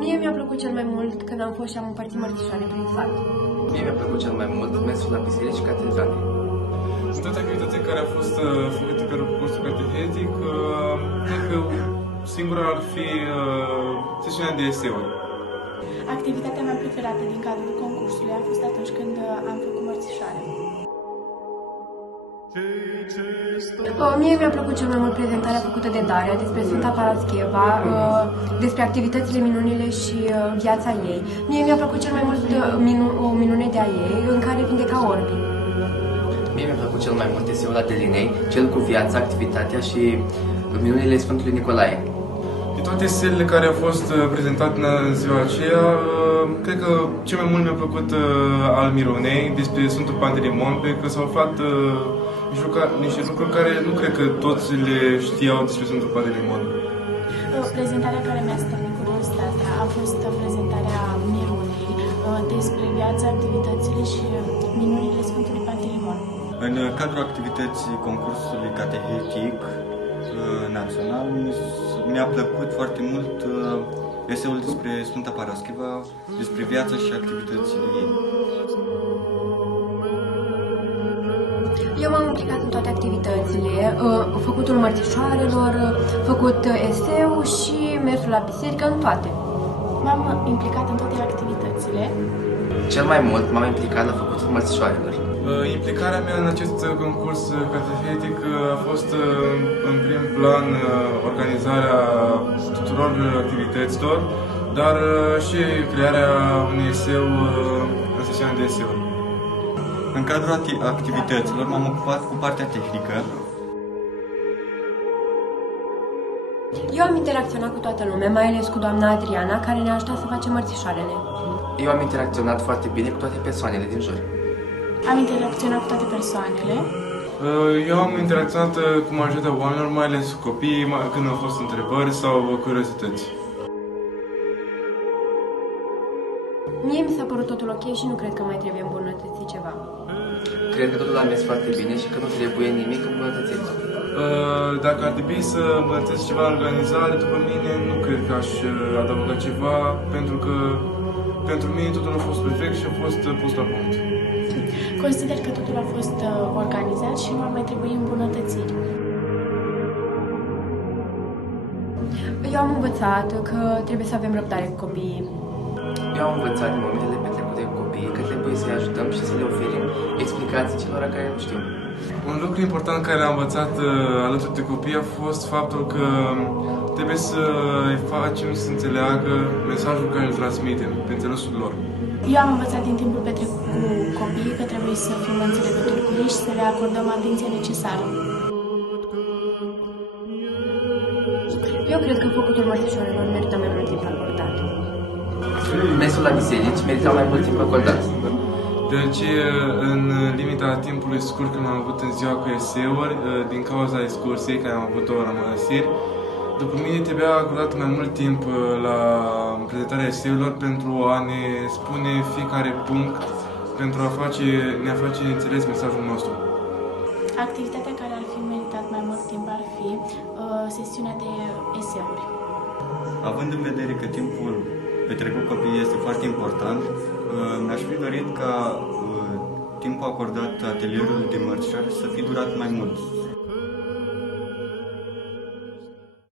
Mie mi-a plăcut cel mai mult când am fost și am împărțit mărțișoare prin sat. Mie mi-a plăcut cel mai mult mersul la biserici și catedrale. În toate activitățile care au fost făcute pe cursul catehetic, cred că singura ar fi sesiunea de eseuri. Activitatea mea preferată din cadrul concursului a fost atunci când am făcut mărțișoare. Mie mi-a plăcut cel mai mult prezentarea făcută de Daria despre Sfânta Parascheva, despre activitățile, minunile și viața ei. Mie mi-a plăcut cel mai mult o minune de a ei în care vindeca orbii. Mie mi-a plăcut cel mai mult eseul Adelinei, cel cu viața, activitatea și minunile Sfântului Nicolae. De toate eserile care au fost prezentate în ziua aceea, cred că cel mai mult mi-a plăcut al Mironei, despre Sfântul Pantelimon, pentru că s-au aflat niște lucruri care nu cred că toți le știau despre Sfântul Pantelimon. Prezentarea care mi-a stăpânit curiozitatea a fost prezentarea Mironei despre viața, activitățile și minunile Sfântului Pantelimon. În cadrul activității concursului catehetic național, mi-a plăcut foarte mult eseul despre Sfânta Parascheva, despre viața și activitățile ei. Eu m-am implicat în toate activitățile, făcutul mărțișoarelor, făcut eseu și mersul la biserică, în toate. M-am implicat în toate activitățile. Cel mai mult m-am implicat la făcutul mărțișoarelor. Implicarea mea în acest concurs catehetic a fost în prim plan organizarea tuturor activităților, dar și crearea unui eseu în sesiunea de eseuri. În cadrul activităților m-am ocupat cu partea tehnică. Eu am interacționat cu toată lumea, mai ales cu doamna Adriana, care ne-a ajutat să facem mărțișoarele. Eu am interacționat foarte bine cu toate persoanele din jur. Am interacționat cu toate persoanele. Eu am interacționat cu majoritatea oamenilor, mai ales cu copiii, când au fost întrebări sau curiozități. Mie mi s-a părut totul ok și nu cred că mai trebuie îmbunătățit ceva. Cred că totul a mers foarte bine și că nu trebuie nimic îmbunătățit. Dacă ar trebui să îmbunătățesc ceva în organizare, după mine, nu cred că aș adăuga ceva, pentru că pentru mine totul a fost perfect și a fost pus la punct. Consider că totul a fost organizat și nu ar mai trebui îmbunătățiri. Eu am învățat că trebuie să avem răbdare cu copiii. Eu am învățat din momentele petrecute cu copiii că trebuie să-i ajutăm și să le oferim explicații celor care nu știu. Un lucru important care l-am învățat alături de copii a fost faptul că trebuie să îi facem să înțeleagă mesajul care îl transmitem, pe înțelesul lor. Eu am învățat din timpul petrecut cu copiii că trebuie să fim înțelegători cu ei și să le acordăm atenția necesară. Eu cred că făcutul mărțișoarelor merită mai mult timp acordat. Mersul la biserici merita mai mult timp acordat. Deoarece, în limita timpului scurt care am avut în ziua cu eseuri, din cauza excursiei care am avut-o la mănăstiri, după mine trebuia acordat mai mult timp la prezentarea eseurilor pentru a ne spune fiecare punct, pentru a ne face înțeles mesajul nostru. Activitatea care ar fi meritat mai mult timp ar fi sesiunea de eseuri. Având în vedere că timpul petrecut cu copiii este foarte important, mi-aș fi dorit ca timpul acordat atelierului de mărțișoare să fi durat mai mult.